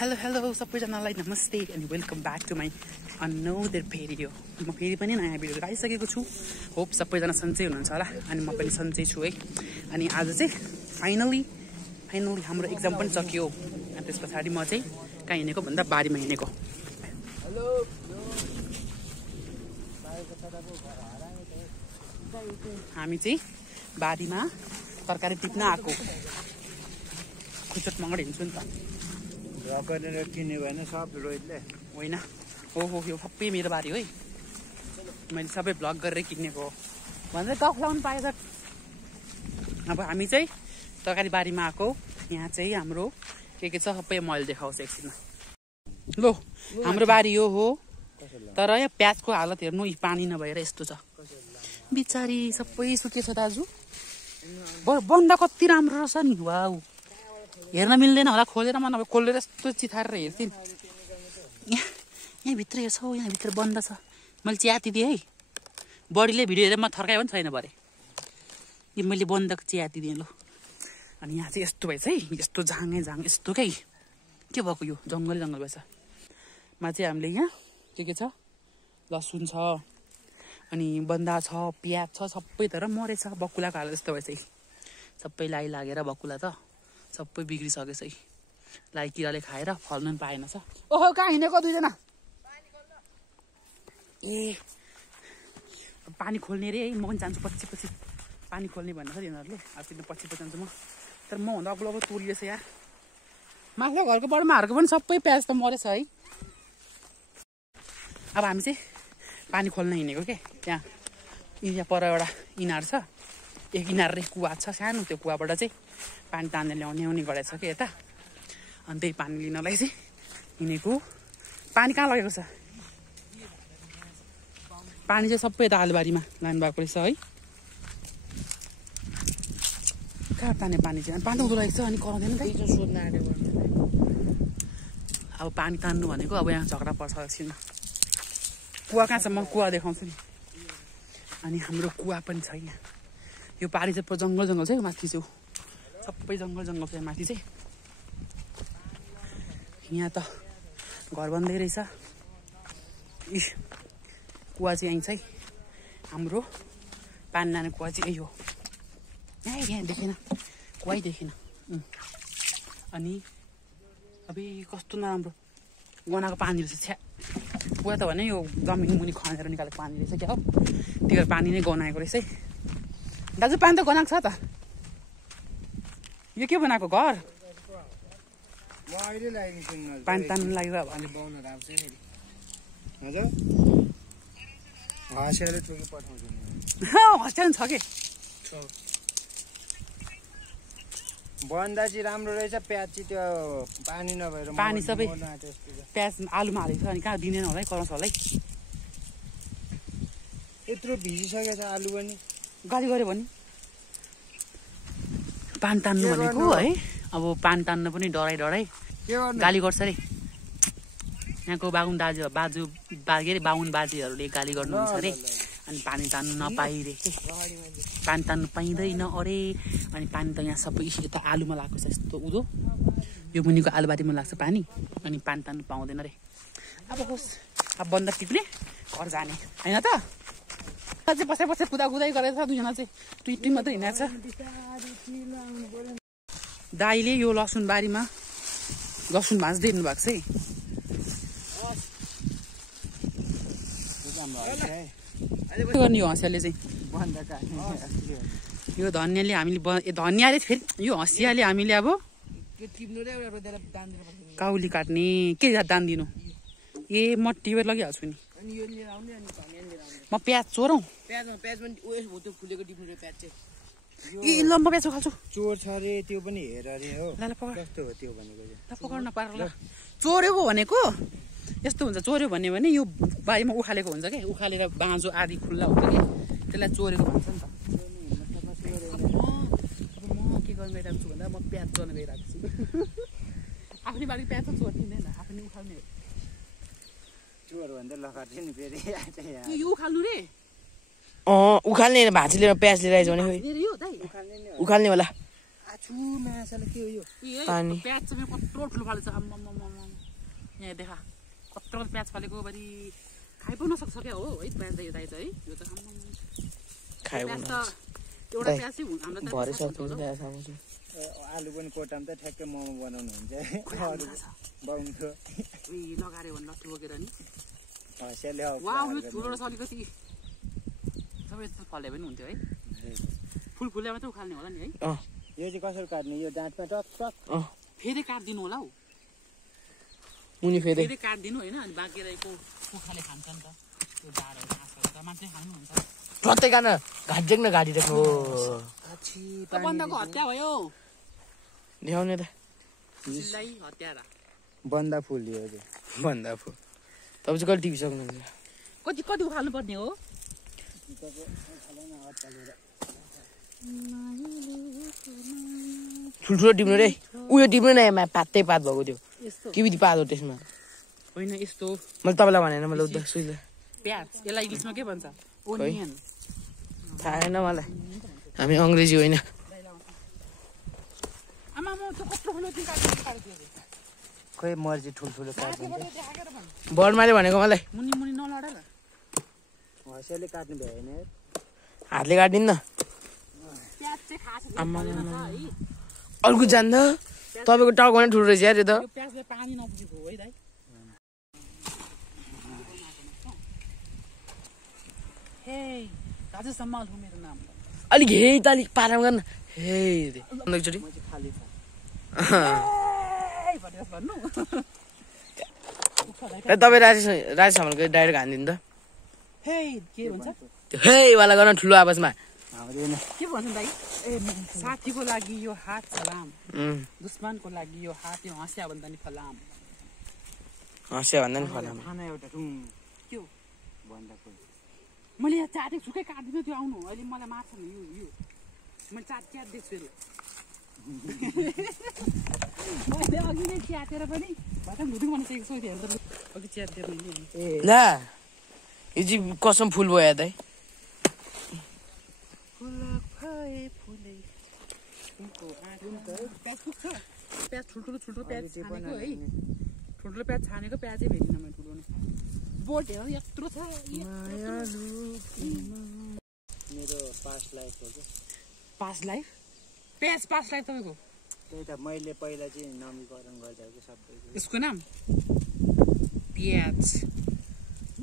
Hello सबैजनालाई नमस्ते अनि welcome back to my another video. म फेरि पनि नयाँ भिडियो आइसकेको छु। होप सबैजना सन्चै हुनुहुन्छ होला अनि म पनि सन्चै छु है। अनि आज चाहिँ फाइनली हाम्रो एक्जाम पनि सकियो। अनि त्यस पछाडि म चाहिँ कहाँ हिँडेको भन्दा बारीमा हिँडेको। हामी चाहिँ बारीमा तरकारी टिप्न आएको। खुचट मगर हिँड्छु नि त। गरेर किन्यो भने सब रोइले होइन हो यो सबै मेरो बारी हो है। मैले सबै भ्लग गरेर किनेको भनेर गफ लाउनु पाएँ त। अब हामी चाहिँ तरकारी बारीमा आएको। यहाँ चाहिँ हाम्रो के छ सबै मैले देखाउँछु एकछिनमा। लो हाम्रो बारी यो हो, तर यहाँ प्याजको हालत हेर्नु, पानी नभएर यस्तो छ। बिचारी सबै सुकेछ दाजु। बन्दा कति राम्रो रहेछ नि। वाउ, हेर्न मिल्दैन होला, खोलेर मन अब खोलेर यस्तो चिथारेर हेर्थिन्। यहाँभित्र हेर्छौ, यहाँभित्र बन्द छ। मैले च्यातिदिएँ है। बडीले भिडियो हेरेर म थर्कायो पनि छैन भरे। यो मैले बन्दको च्यातिदिएँ लो। अनि यहाँ चाहिँ यस्तो भएछ है, यस्तो झाङ यस्तो के भएको यो जङ्गल भएछ। मा चाहिँ हामीले यहाँ के छ, लसुन छ अनि बन्दा छ, प्याज छ, सबै तर मरेछ। बकुलाको हाल जस्तो भएछ है। सबै लाई लागेर बकुला त सबै बिग्रिसकेछ है। लाई किराले खाएर फल्नु पनि पाएन छ। ओहो, कहाँ हिँडेको दुईजना? ए पानी खोल्ने रे है। म पनि जान्छु पछि पानी खोल्ने भन्नु छ तिनीहरूले। अब तिनीहरू पछि जान्छु म। तर म भन्दा अग्लो तुरिएछ यार। माथिल्लो घरको बडमाहरूको पनि सबै प्याज त मरेछ है। अब हामी चाहिँ पानी खोल्न हिँडेको के। यहाँ पर एउटा इनार छ। एक इनार रे कुवा छ सानो। त्यो कुवाबाट चाहिँ पानी तान्ने ल्याउने गरेछ कि यता। अनि त्यही पानी लिनलाई चाहिँ हिँडेको। पानी कहाँ लगेको छ? पानी चाहिँ सबै यता आलुबारीमा लानुभएको रहेछ है। कहाँ तान्ने पानी चाहिँ? पानी उदो लागेको छ अनि कराउँदैन त। अब पानी तान्नु भनेको अब यहाँ झगडा पर्छ एकछिनमा। कुवा कहाँ छ? म कुवा देखाउँछु नि। अनि हाम्रो कुवा पनि छ यहाँ। यो पारी चाहिँ जङ्गल छ माथि चाहिँ सबै जङ्गल छ माथि चाहिँ। यहाँ त घर बन्दै रहेछ। कुवा चाहिँ यहीँ छ है। हाम्रो पानी लाने कुवा चाहिँ यही हो। यहाँ देखेन, कुवै देखेन। अनि अब कस्तो नराम्रो गनाको पानी रहेछ छ्या। कुवा त भने यो जमिन मुनि खनेर निकालेको पानी रहेछ क्या हो। त्यो पानी नै गनाएको रहेछ है। दाजु पानी त गनाएको छ त। यो के बनाएको घर? पानी तान्नु लाग्यो भने हस्टेल छ के? बन्दा चाहिँ राम्रो रहेछ। प्याज चाहिँ त्यो पानी नभएर पानी सबै प्याज आलुमा हालेको छ। अनि कहाँ दिँदैन होला है, कराउँछ होला है। यत्रो भिजिसकेको छ आलु पनि। गाली गऱ्यो भने पानी तान्नु भनेको है। अब पानी तान्नु पनि डराइ गाली गर्छ अरे। यहाँको बाहुन बाजेहरूले गाली गर्नुहुन्छ अरे। अनि पानी तान्नु नपाइरे के, पानी तान्नु पाइँदैन अरे। अनि पानी त यहाँ सबै यता आलुमा लाग्छ यस्तो उदो। यो मुनिको आलुबारीमा लाग्छ पानी। अनि पानी तान्नु पाउँदैन अरे। अब होस्, अब बन्द टिप्ने घर जाने होइन त। चाहिँ पछि कुदाइ गरेर दुईजना चाहिँ टुइ मात्रै हिँडेको छ। दाइले यो लसुन बारीमा लसुन भाँच्दै हिँड्नु भएको छ है। गर्ने यो हँसियाले चाहिँ यो धनियाँले हामीले धनियाँले फेरि यो हँसियाले हामीले अब काउली काट्ने के दान दिनु। ए म टिपेर लगिहाल्छु नि। म प्याज चोरौँ। ए ल म प्याज खाल्छु। चोर छ अरे त्यो पनि हेर अरे हो। कस्तो हो त्यो भनेको? पकाउन पार्ला। चोर्यो भनेको यस्तो हुन्छ। चोर्यो भने यो बारीमा उखालेको हुन्छ क्या। उखालेर बाँझो आदि खुल्ला हुन्छ कि, त्यसलाई चोरेको भन्छ नि त। अब म के गर्न गइरहेको छु भन्दा म प्याज चोर्न गइरहेको छु। आफ्नै बारी प्याज त चोर्दिँदैन, आफ्नै उखाल्ने हो। चोर भन्दा लखर्छ नि फेरि। यो उखाल्नु रे। उखाल्ने भाँची लिएर प्याज लिएर आइज भने उखाल्ने होला। आछु माछाले के हो यो? पानी प्याज चाहिँ कत्रो ठुलो फालेछ। यहाँ देखा कत्रो प्याज फलेको बरी खाइ पनि नसक्छ क्या हो है प्याज यो दाइ चाहिँ यो त खाइ प्याज त एउटा प्याज चाहिँ हाम्रो त भरे सक्छ आलु पनि कोटाम त ठ्याक्कै मोमो बनाउनु हुन्छ बाउन्थ्यो लगाएर भन्दा ठोकेर नि हँसियाले वाउ यो ठुलो रहेछ अलिकति सबै यस्तो फले पनि हुन्थ्यो है फुल फुले मात्रै उखाल्ने होला नि है यो चाहिँ कसरी काट्ने यो डाँटमा टक टक फेरि काट्दिनु होला हौ उनी फेरि काट्दिनु होइन अनि बाँकी रहेको कुखुराले खान्छ नि त त्यो जाडहरू घाँसहरू त मान्छे खानुहुन्छ प्रत्येक गाना घाटिदेख न घाटिदेख्नु बन्दाको हत्या भयो देखाउने त हत्या बन्दा फुल यो भन्दा फुल तपाईँ चाहिँ कहिले टिभी सक्नुहुन्छ कति कति उखाल्नु पर्ने हो ठुल्ठुलो टिप्नु रे उयो टिप्नु न पातै पात भएको थियो के विधि पात हो त्यसमा होइन यस्तो मैले तपाईँलाई भनेन मैले उता सुइदा प्याज यसलाई इङ्ग्लिसमा के भन्छ ओनियन थाहा छैन मलाई हामी अङ्ग्रेजी होइन खोइ मर्जी ठुल्ठुलो काटिदिन्छ बर्माले भनेको मलाई मुनि मुनि नलड ल हँसियाले काट्नु भएन हातले काटिदिनु न प्याज चाहिँ खास अर्को जान्दा तपाईँको टाउको पनि ठुलो रहेछ यार यो त प्याजले पानी नपुगेको हो है दाइ हे दाजु सम्मान हो मेरो नाम अलिक हे त अलिक पाराम गर्न हे एकचोटि तपाईँ राजेश हमालको डाइरेक्ट हानिदिनु त हे के भन्छ त्यो हे वाला गर्न ठुलो आवाजमा के भन्छ दाइ साथीको लागि यो हात सलाम दुश्मनको लागि यो हात यो हँस्या भन्दा नि फलाम हँस्या भन्दा नि फलाम खाना एउटा के हो बन्दाको मैले यहाँ चाटेको छुकै काट्दिनँ त्यो आउनु अहिले मलाई मार्छ नि यो मैले च्याट देख्छु मैले अघि नै च्यातेर पनि भटम भुटुङ भन्न सकेको छु हेर्दा अघि च्याट दिएर मैले ला यो चाहिँ कसम फुल भयो याद है प्याज पुग्छ प्याज ठुल्ठुलो प्याज छानेको है ठुल्ठुलो प्याज छानेको प्याजै भेटिनँ मैले ठुलो नै बोटहरू यत्रो छ मेरो पास्ट लाइफ हो क्या पास्ट लाइफ प्याज पास्ट लाइफ तपाईँको त्यही त मैले पहिला चाहिँ नामीकरण गर्दा सबैको यसको नाम प्याज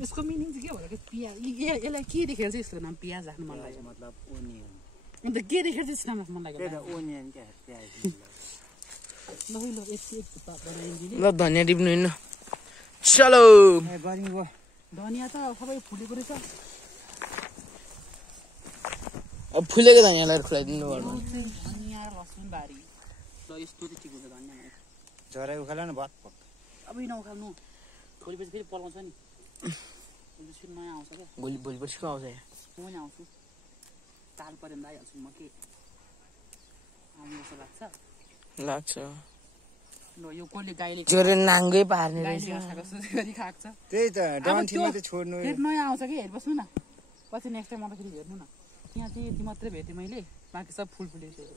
यसको मिनिङ चाहिँ के भयो प्याज यसलाई के देखेर चाहिँ यसको नाम प्याज राख्नु मन लाग्यो मतलब ओनियन अन्त के देखेर चाहिँ नाम राख्नु मन लाग्यो ओनियन क्या प्याज ल धनियाँ टिप्नु हिँड्नु चलो धनियाँ त सबै फुलेको रहेछ अब फुलेको धनियाँलाई खुलाइदिनु पर्छ धनियाँ लसुन बारी ल यस्तो चाहिँ ठिक हुन्छ धनियाँ झराइ उखाल्यो न भत अब नउखाल्नु भोलि पछि फेरि पलाउँछ नि भोलि नयाँ आउँछ क्या भोलि पर्सिको आउँछ यहाँ म पनि आउँछु ताल पऱ्यो भने आइहाल्छु म के आउनु जस्तो लाग्छ ल यो कसले गाईले नाङ्गै पार्ने रहेछ खाएको छ त्यही त डन्ठीमा चाहिँ छोड्नु फेरि नयाँ आउँछ कि हेर्नुहोस् न पछि नेक्स्ट टाइम आउँदाखेरि हेर्नु न त्यहाँ चाहिँ यति मात्रै भेटेँ मैले बाँकी सब फुल फुलिसकेको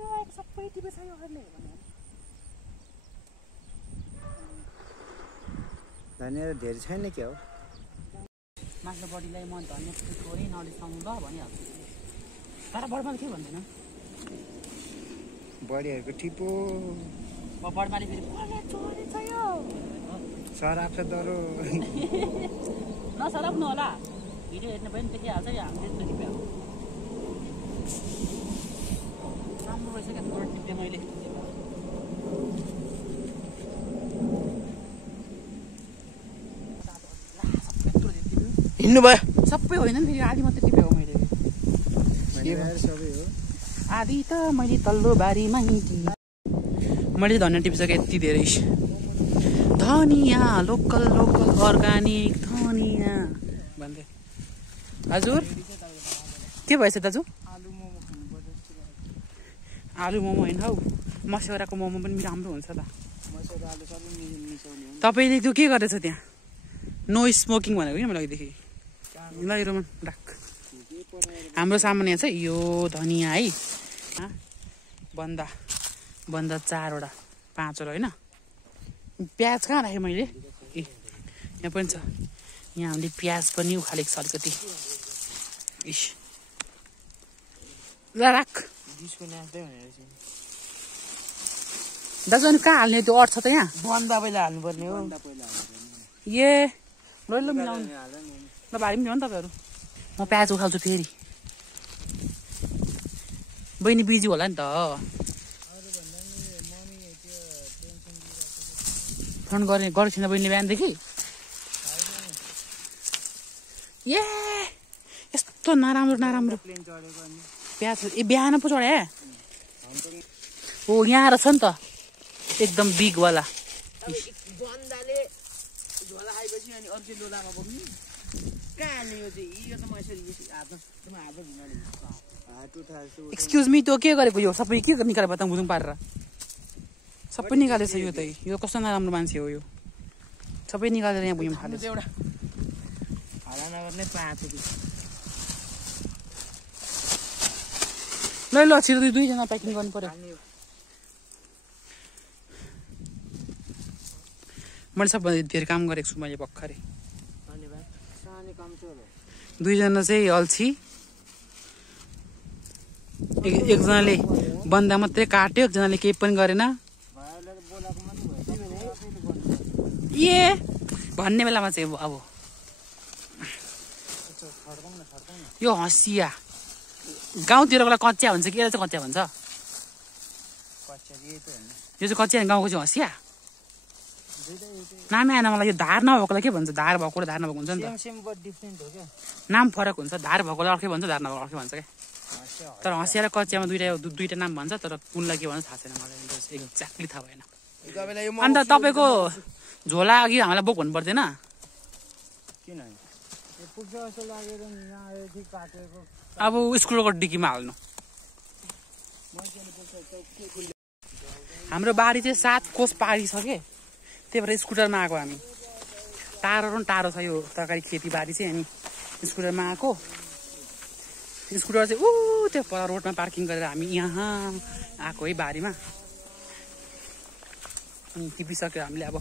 रहेछ सबै टिपेछ यो घरले धनियाँ धेरै छैन क्या हो माथिल्लो बडीलाई म धनियाँ थोरै नरिसाउनु ल भनिहाल्छु तर बडमाले के भन्दैन बडीहरूको टिपो बडमाले फेरि सराप छ दरो नसराप्नु होला भिडियो हेर्नु पनि देखिहाल्छ कि हामीले टिप्यो राम्रो रहेछ क्या थोरै टिप्थेँ मैले हिँड्नु भयो सबै होइन नि फेरि आधी मात्रै टिपेको मैले सबै हो आधी त मैले तल्लो बारीमा मैले धनियाँ टिपिसकेँ यति धेरै धनियाँ लोकल लोकल अर्ग्यानिक धनियाँ भन्दै हजुर के भएछ दाजु आलु मोमो होइन हौ मस्यौराको मोमो पनि राम्रो हुन्छ त तपाईँले त्यो के गरेछ त्यहाँ नो स्मोकिङ भनेको क्या मलाई अघिदेखि ल रोमन राख हाम्रो सामान्य छ यो धनियाँ है बन्दा 4वटा 5 होइन प्याज कहाँ राखेँ मैले ए यहाँ पनि छ यहाँ हामीले प्याज पनि उखालेको छ अलिकति इस ल राख दाजु अनि कहाँ हाल्ने त्यो अट्छ त यहाँ बन्दा पहिला हाल्नुपर्ने हो ए ल मिलाउनु ल भाइ पनि हो नि तपाईँहरू म प्याज उखाल्छु फेरि बहिनी बिजी होला नि त फोन गरेको छैन बहिनीले बिहानदेखि ए यस्तो नराम्रो प्याज ए बिहान पो चढे हो यहाँ रहेछ नि त एकदम बिगवाला बन्दाले झोला आएपछि अनि अर्को लोलामा बोक्ने कहाँ हाल्ने यो चाहिँ यो त म यसरी एक्सक्युज मी त्यो के गरेको यो सबै के निकालेर बताउँ बुझौँ पारेर सबै निकालेछ यो त यो कस्तो नराम्रो मान्छे हो यो सबै निकालेर यहाँ भुइँमा फालेछ एउटा हला नगर्ने पाएको ल ल छिटो दुईजना प्याकिङ गर्नु पर्यो मैले सबभन्दा धेरै काम गरेको छु मैले भर्खरै दुईजना चाहिँ अल्छी एकजनाले बन्दा मात्रै काट्यो एकजनाले केही पनि गरेन ए भन्ने बेलामा चाहिँ अब यो हँसिया गाउँतिरकोलाई कच्चिया भन्छ के चाहिँ कच्चिया भन्छ यो चाहिँ कच्चिया गाउँको चाहिँ हँसिया नामै आएन मलाई यो धार नभएकोलाई के भन्छ धार भएको र धार नभएको हुन्छ नि त नाम फरक हुन्छ धार भएकोलाई अर्कै भन्छ धार नभएको अर्कै भन्छ क्या तर हँसिया र कच्चियामा दुईटा नाम भन्छ तर कुनलाई के भन्छ थाहा छैन मलाई एक्ज्याक्टली थाहा भएन अन्त तपाईँको झोला अघि हामीलाई बोक भन्नु पर्दैन अब स्कुलको डिक्कीमा हाल्नु हाम्रो बारी चाहिँ 7 कोस पारिसक्यो त्यही भएर स्कुटरमा आएको हामी टाढो छ यो तरकारी खेतीबारी चाहिँ अनि स्कुटरमा आएको स्कुटर चाहिँ त्यो पर रोडमा पार्किङ गरेर हामी यहाँ आएको है बारीमा अनि टिपिसक्यो हामीले अब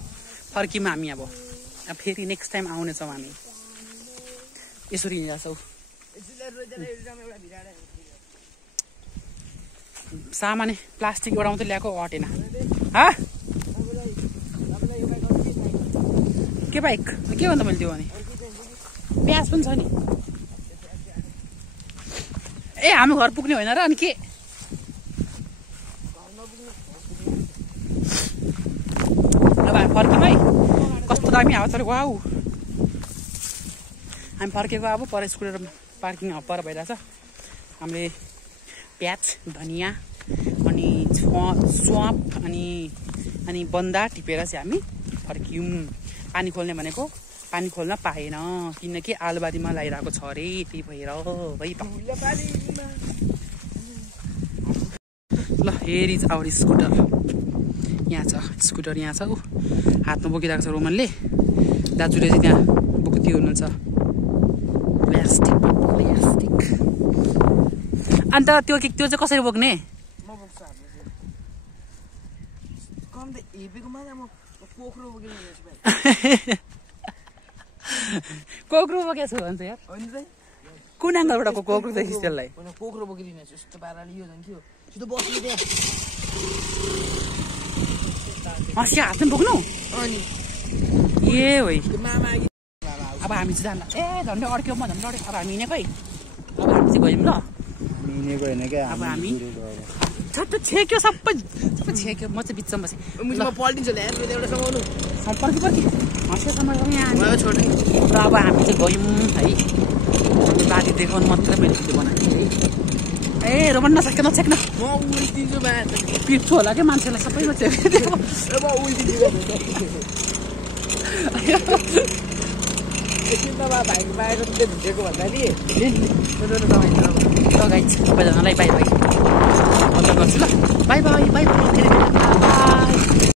फर्किमा हामी अब फेरि नेक्स्ट टाइम आउनेछौँ हामी यसरी हिँड्छौँ सामान्य प्लास्टिक एउटा मात्रै ल्याएको अटेन के बाइक के भन्दा मैले त्यो भने प्याज पनि छ नि ए हामी घर पुग्ने होइन र अनि के अब हामी फर्क्यौँ है कस्तो दामी हावा चलेको वाउ हामी फर्केको अब पर स्कुटर पार्किङ पर भइरहेछ हामीले प्याज धनियाँ अनि स्वाप अनि बन्दा टिपेर चाहिँ हामी फर्क्यौँ पानी खोल्ने भनेको पानी खोल्न पाएन किनकि आलुबारीमा लगाइरहेको छ अरे त्यही भएर है त ल हेरी आवर स्कुटर यहाँ छ स्कुटर यहाँ छ हातमा बोकिरहेको छ रोमनले दाजुले चाहिँ त्यहाँ बोकिदिनु हुनुहुन्छ प्लास्टिक अन्त त्यो चाहिँ कसरी बोक्ने कोक्रो बोकेको छु भन्छ यार कुन एङ्गलबाट कोक्रो देखिस् त्यसलाई कोक्रो बोकिदिने छु यस्तो पाराले यो झन् त्यो बस्नु त्यहाँ हँसिया हातमा बोक्नु अनि ए होइ मामा अब हामी चाहिँ जान्दा ए झन्डै अड्क्यौँ म झन्डै अड्क्यो अब हामी हिँडेको है अब हामी चाहिँ गयौँ ल हिँडेको होइन क्या अब हामी छट्ट छेक्यो सबै छेक्यो म चाहिँ बिचमा बसेँ पल्टिन्छ ल्याएर एउटा समाउनु पर्खि हँसियासम्म यहाँ छोड्ने र अब हामी चाहिँ गयौँ है बारी देखाउनु मात्रै मैले भिडियो बनाएको थिएँ है ए रोमन नछेक्न म उल्टिन्छु पिट्छु होला क्या मान्छेलाई सबैमा भाइको बाहिर भिजेको भन्दा नि सबैजनालाई बाई बाई गर्छु ल बाई बाई